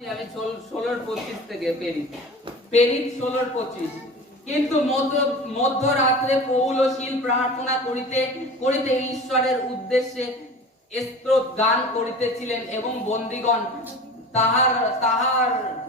আমি 16:25 থেকে পেরিত 16:25। কিন্তু মধ্যরাত্রে পৌল ও সিল প্রার্থনা করিতে করিতে ঈশ্বরের উদ্দেশ্যে স্তোত্র গান করিতেছিলেন এবং বন্দীগণ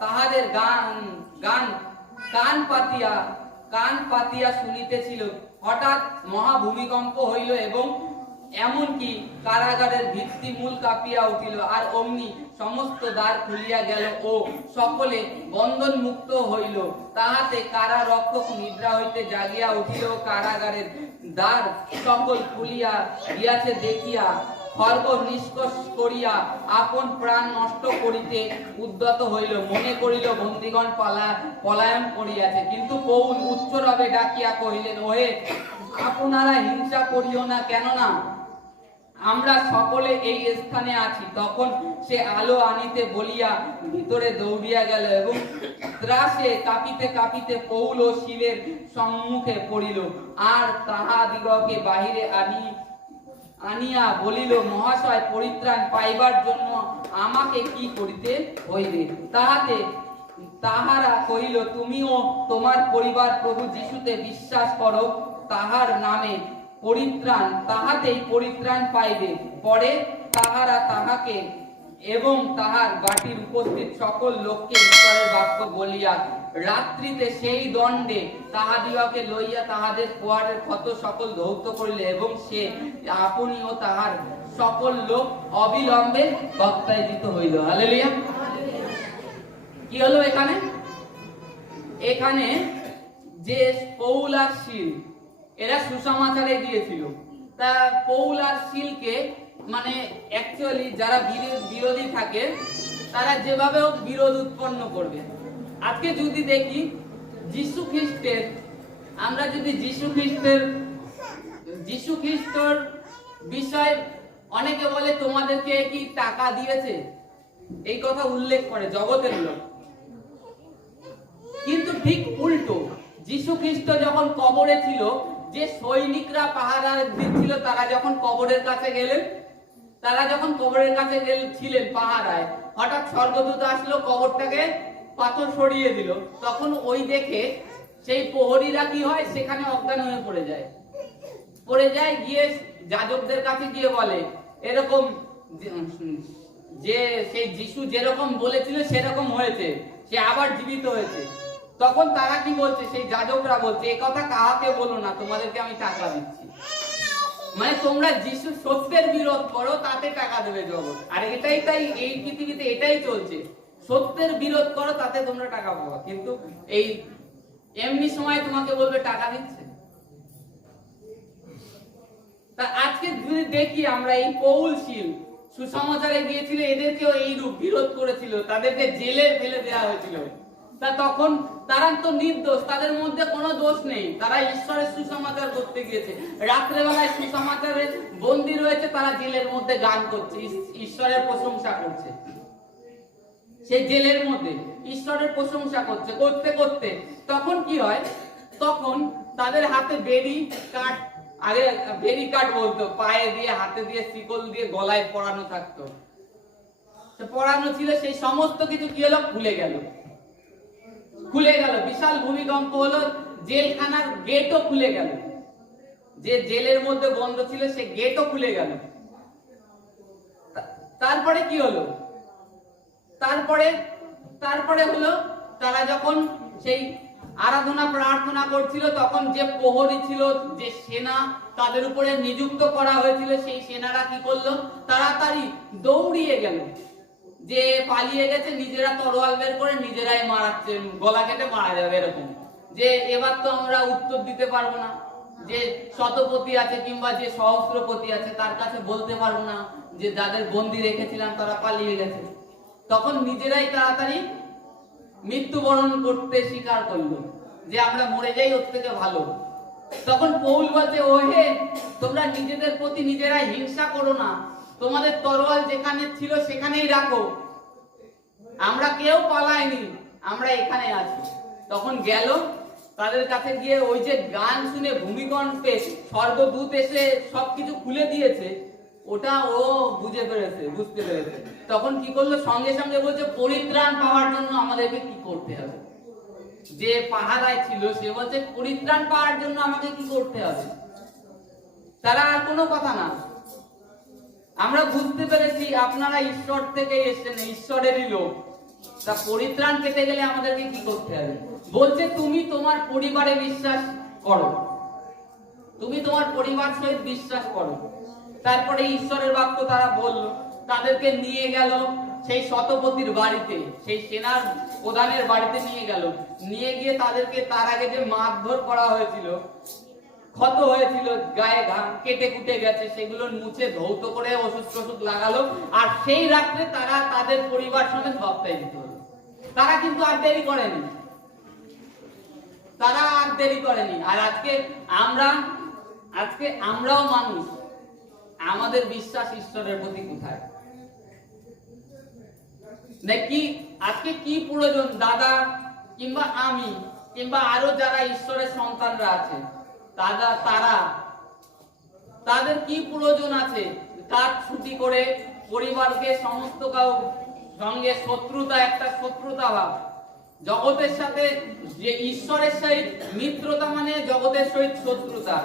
তাহাদের গান কান পাতিয়া শুনিতেছিল। হঠাৎ মহাভূমিকম্প হইল এবং এমনকি কারাগারের ভিত্তিমূল কাঁপিয়া উঠিল, আর অমনি সমস্ত দ্বার খুলিয়া গেল ও সকলে বন্ধন মুক্ত হইল। তাহাতে কারারক্ষক নিদ্রা হইতে জাগিয়া উঠিল, কারাগারের দ্বার সকল খুলিয়া গিয়াছে দেখিয়া খর্গ নিষ্কষ করিয়া আপন প্রাণ নষ্ট করিতে উদ্যত হইল, মনে করিল বন্দীগণ পলায়ন করিয়াছে। কিন্তু পৌল উচ্চরবে ডাকিয়া কহিলেন, ওহে আপনারা হিংসা করিও না, কেননা আমরা সকলে এই স্থানে আছি। তখন সে আলো আনিতে বলিয়া ভিতরে দৌড়িয়া গেল এবং ত্রাসে কাঁপিতে কাঁপিতে পৌল ও শিলের সম্মুখে পড়িল, আর তাহাদিগকে বাহিরে আনিয়া বলিল, মহাশয়, পরিত্রাণ পাইবার জন্য আমাকে কি করিতে হইবে? তাহারা কহিল, তুমিও তোমার পরিবার প্রভু যিশুতে বিশ্বাস করো, তাহার নামে তাহাতেই পরিত্রাণ পাইবে। পরে তাহারা তাহাকে এবং তাহার বাটির উপস্থিত সকল লোককে ঈশ্বরের বাক্য বলিয়া রাত্রিতে সেই দণ্ডে তাহাদিগকে লইয়া তাহাদের পোয়ারের ক্ষত সকল ধৌত করিল, এবং সে আপনি ও তাহার সকল লোক অবিলম্বে বক্তায়িত হইল। হালেলুয়া। কি হলো এখানে যে পৌল আর সিল এরা সুসমাচারে গিয়েছিল। তা পৌল আর সিলকে মানে অ্যাকচুয়ালি যারা বিরোধী থাকে তারা যেভাবে বিরোধ উৎপন্ন করবে। আজকে যদি দেখি আমরা যদি যিশু খ্রিস্টর বিষয় অনেকে বলে, তোমাদেরকে কি টাকা দিয়েছে, এই কথা উল্লেখ করে জগতের লোক। কিন্তু ঠিক উল্টো, যিশু খ্রিস্ট যখন কবরে ছিল, যে সৈনিকরা পাহারা দিচ্ছিল তারা যখন কবরের কাছে ছিলেন পাহারায়, হঠাৎ স্বর্গদূত আসলো, কবরটাকে পাথর সরিয়ে দিল। তখন ওই দেখে সেই প্রহরীরা কি হয়, সেখানে অজ্ঞান হয়ে পড়ে যায়, গিয়ে যাজকদের কাছে গিয়ে বলে এরকম যে সেই যিশু যেরকম বলেছিল সেরকম হয়েছে, সে আবার জীবিত হয়েছে। তখন তারা কি বলছে, সেই যাজকরা বলছে, এ কথা কাহাকে বলো না, তোমাদেরকে আমি টাকা দিচ্ছি। মানে তোমরা যিশু সত্যের বিরোধ করো, তাতে টাকা দেবে জগৎ। আর তাই এই পৃথিবীতে এটাই চলছে, সত্যের বিরোধ করো, তাতে তোমরা টাকা পাবো। কিন্তু এই এমনি সময় তোমাকে বলবে টাকা দিচ্ছে। তা আজকে যদি দেখি আমরা, এই পৌল সিল সুসমাচারে গিয়েছিল, এদেরকেও এই রূপ বিরোধ করেছিল, তাদেরকে জেলে ফেলে দেওয়া হয়েছিল। তা তখন তারা তো নির্দোষ, তাদের মধ্যে কোনো দোষ নেই, তারা ঈশ্বরের সুসমাচার করতে গিয়েছে। রাত্রেবেলায় সুসমাচারে বন্দী রয়েছে, তারা জেলের মধ্যে গান করছে, ঈশ্বরের প্রশংসা করছে। সেই জেলের মধ্যে ঈশ্বরের প্রশংসা করতে করতে তখন কি হয়, তখন তাদের হাতে বেরি কাঠ বলতো, পায়ে দিয়ে হাতে দিয়ে শিকল দিয়ে গলায় পরানো থাকতো, পরানো ছিল। সেই সমস্ত কিছু কি হলো, খুলে গেল। বিশাল ভূমিকম্প হলো, জেলখানার গেটও খুলে গেল, যে জেলের মধ্যে বন্ধ ছিল সে গেটও খুলে গেল। তারপরে কি হলো, তারপরে হলো, তারা যখন সেই আরাধনা প্রার্থনা করছিল, তখন যে প্রহরী ছিল, যে সেনা তাদের উপরে নিযুক্ত করা হয়েছিল, সেই সেনারা কি করলো, তাড়াতাড়ি দৌড়িয়ে গেল, যে পালিয়ে গেছে, নিজেরা তরোয়াল বের করে নিজেরাই মারাচ্ছে, গলা কেটে মারা যাবে এরকম, যে এবার তো আমরা উত্তর দিতে পারবো না, যে শতপতি আছে কিংবা যে সহস্রপতি আছে তার কাছে বলতে পারবো না যে যাদের বন্দি রেখেছিলাম তারা পালিয়ে গেছে। তখন নিজেরাই তাড়াতাড়ি মৃত্যুবরণ করতে স্বীকার করলো, যে আমরা মরে যাই, ওর থেকে ভালো। তখন পৌল বলছে, ওহে, তোমরা নিজেদের প্রতি নিজেরাই হিংসা করো না, তোমাদের তরোয়াল যেখানে ছিল সেখানেই রাখো, আমরা কেউ পালাইনি, আমরা এখানে আছি। তখন গেল তাদের কাছে গিয়ে, ওই যে গান শুনে ভূমিকম্পে স্বর্গদূত এসে সবকিছু খুলে দিয়েছে, ওটা ও বুঝতে পেরেছে। তখন কি করলো, সঙ্গে সঙ্গে বলছে পরিত্রাণ পাওয়ার জন্য আমাদেরকে কি করতে হবে। যে পাহারায় ছিল সে বলছে পরিত্রাণ পাওয়ার জন্য আমাকে কি করতে হবে। তারা আর কোনো কথা না। আমরা বুঝতে পেরেছি আপনারা ঈশ্বর থেকে এসেছেন, ঈশ্বরেরই লোক। তা পরিত্রাণ পেতে গেলে আমাদেরকে কি করতে হবে। বলছে তুমি তোমার পরিবারে বিশ্বাস করো, তুমি তোমার পরিবার সহিত বিশ্বাস করো। তারপরে ঈশ্বরের বাক্য তারা বলল, তাদেরকে নিয়ে গেল সেই শতপতির বাড়িতে, সেই সেনার প্রধানের বাড়িতে নিয়ে গেল। নিয়ে গিয়ে তাদেরকে তার আগে যে মারধর করা হয়েছিল, ক্ষত হয়েছিল, গায়ে ঘাম কেটে কুটে গেছে, সেগুলো মুছে ধৌত করে ওষুধ টষুধ লাগালো। আর সেই রাত্রে তারা তাদের পরিবার সমেত বাপ্তাইজিত হলো। তারা কিন্তু আর দেরি করেনি, তারা আর দেরি করেনি। আর আজকে আমরাও মানুষ, আমাদের বিশ্বাস ঈশ্বরের প্রতি কোথায় নাকি? আজকে কি প্রয়োজন দাদা কিংবা আমি কিংবা আরো যারা ঈশ্বরের সন্তানরা আছে, তাদের কি প্রয়োজন আছে কাজ ছুটি করে পরিবারকে সমস্ত সঙ্গে একটা শত্রুতা ভাব, জগতের সাথে যে ঈশ্বরের সহিত মিত্রতা মানে জগতের সহিত শত্রুতা।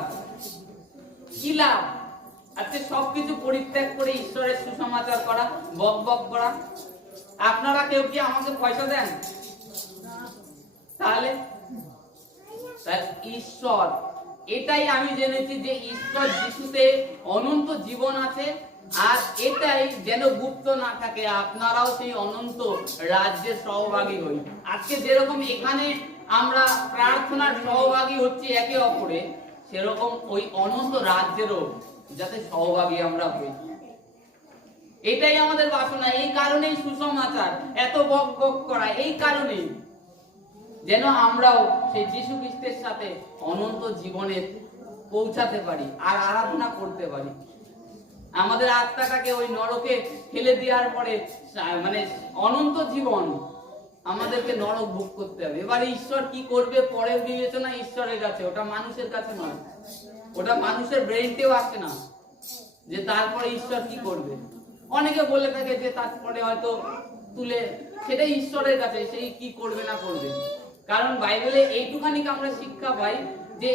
কি লাভ? আজকে সবকিছু পরিত্যাগ করে ঈশ্বরের সুসমাচার করা, বক বক করা। আপনারা কেউ কি আমাকে পয়সা দেন? তাহলে ঈশ্বর, এটাই আমি জেনেছি যে ঈশ্বর যিশুতে অনন্ত জীবন আছে। আর এটাই যেন গুপ্ত না থাকে, আপনারাও সেই অনন্ত রাজ্যের সহভাগী হই। আজকে যেরকম এখানে আমরা প্রার্থনার সহভাগী হচ্ছি একে অপরে, সেরকম ওই অনন্ত রাজ্যেরও যাতে সহভাগী আমরা হই। এটাই আমাদের বাসনা। এই কারণেই সুসমাচার, এত বক বক করা, এই কারণেই যেন আমরাও সেই যীশু খ্রিস্টের সাথে অনন্ত জীবনে পৌঁছাতে পারি আর আরাধনা করতে পারি। আমাদের আত্মাটাকে ওই নরকে ফেলে দেওয়ার পরে মানে অনন্ত জীবন আমাদেরকে নরক ভোগ করতে হবে। এবারে ঈশ্বর কি করবে পরের বিবেচনা ঈশ্বরের কাছে, ওটা মানুষের কাছে নয়। ওটা মানুষের ব্রেইনতেও আসে না যে তারপরে ঈশ্বর কি করবে। অনেকে বলে থাকে যে তারপরে হয়তো তুলে, সেটাই ঈশ্বরের কাছে, সেই কি করবে না করবে। কারণ বাইবেলে এইটুখানি আমরা শিক্ষা পাই যে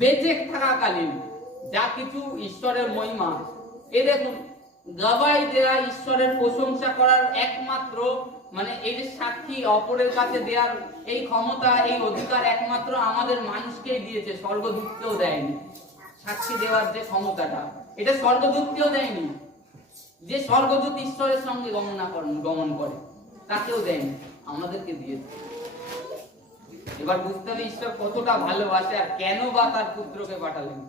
বেঁচে থাকাকালীন যা কিছু ঈশ্বরের মহিমা, এই দেখুন গাবাই দেয়া, ঈশ্বরের প্রশংসা করার একমাত্র মানে এই যে সাক্ষী অপরের কাছে দেওয়ার এই ক্ষমতা, এই অধিকার একমাত্র আমাদের মানুষকেই দিয়েছে, স্বর্গদূতকেও দেয়নি। সাক্ষী দেওয়ার যে ক্ষমতাটা, এটা স্বর্গদূতকেও দেয়নি। যে স্বর্গদূত ঈশ্বরের সঙ্গে গমন করে তাকেও দেয়নি, আমাদেরকে দিয়েছে। এবার বুঝতে হবে ঈশ্বর কতটা ভালোবাসে আর কেন বা তার পুত্রকে পাঠালেন।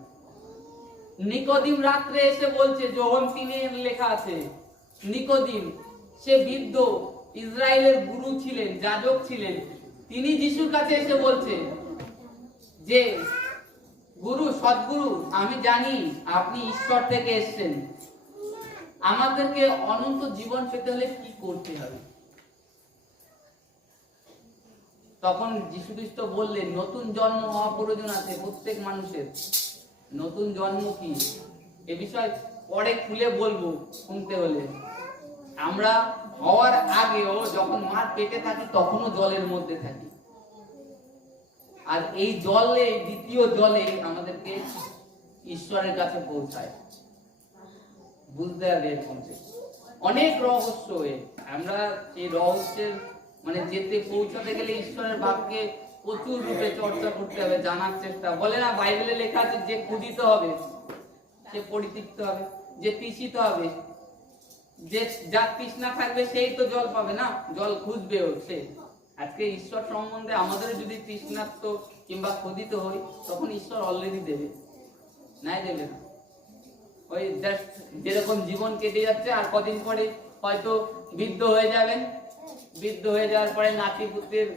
নিকোদিম রাত্রে এসে বলছে, যোহন 3 লেখা আছে, নিকোদিম সে বৃদ্ধ, ইসরায়েলের গুরু ছিলেন, যাজক ছিলেন। তিনি যিশুর কাছে এসে বলছে যে গুরু, সদ্গুরু, আমি জানি আপনি ঈশ্বর থেকে এসেছেন, আমাদেরকে অনন্ত জীবন পেতে হলে কি করতে হবে? তখন যীশু খ্রিস্ট বললেন, নতুন জন্ম হওয়া প্রয়োজন আছে প্রত্যেক মানুষের। নতুন জন্ম কি এ বিষয় পরে খুলে বলবো শুনতে হলে। আমরা হওয়ার আগেও যখন মার পেটে থাকি তখনও জলের মধ্যে থাকি, আর এই জলে, দ্বিতীয় জলে আমাদেরকে ঈশ্বরের কাছে পৌঁছায়। বুঝতে হবে এরকম অনেক রহস্য। আমরা এই রহস্যের মানে যেতে পৌঁছাতে গেলে ঈশ্বরের বাক্যে প্রচুর রূপে চর্চা করতে হবে, জানার চেষ্টা। বলে না বাইবেলে লেখা আছে, যে ক্ষুধিত হবে সে পরিতৃপ্ত হবে, যে তৃষিত হবে, যে যার তৃষ্ণা থাকবে সেই তো জল পাবে না, জল খুঁজবেও সে। আজকে ঈশ্বর সম্বন্ধে আমাদের যদি তৃষ্ণার্ত কিংবা ক্ষুধিত হই, তখন ঈশ্বর অলরেডি দেবে, নাই দেবে না। ওই জাস্ট যেরকম জীবন কেটে যাচ্ছে, আর কদিন পরে হয়তো বৃদ্ধ হয়ে যাবেন। বৃদ্ধ হয়ে যাওয়ার পরে নাতি পুত্রের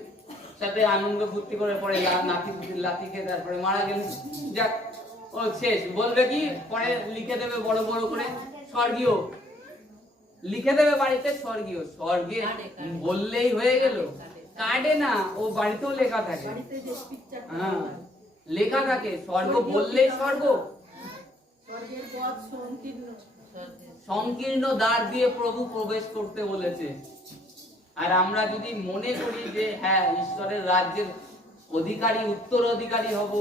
সাথে আনন্দ ফুর্তি করে পরে নাতি পুত্রের লাথি খেয়ে তারপরে মারা গেলেন, যাক ও শেষ। বলবে কি পরে লিখে দেবে বড় বড় করে, স্বর্গীয় লিখে দেবে বাড়িতে, স্বর্গীয়। স্বর্গে বললেই হয়ে গেল, কাটে না, ও বাড়িতেও লেখা থাকে। হ্যাঁ, লেখা থাকে স্বর্গ বললেই স্বর্গ। সংকীর্ণ দ্বার দিয়ে প্রভু প্রবেশ করতে বলেছে। আর আমরা যদি মনে করি যে হ্যাঁ ঈশ্বরের রাজ্যের অধিকারী উত্তরাধিকারী হব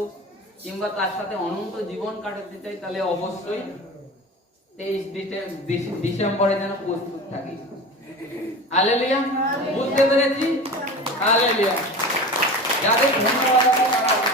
কিংবা তার সাথে অনন্ত জীবন কাটাতে চাই, তাহলে অবশ্যই 23 ডিসেম্বরে যেন প্রস্তুত থাকি। হালেলুয়া, বুঝতে পেরেছি? হালেলুয়া। যাদের ধন্যবাদ।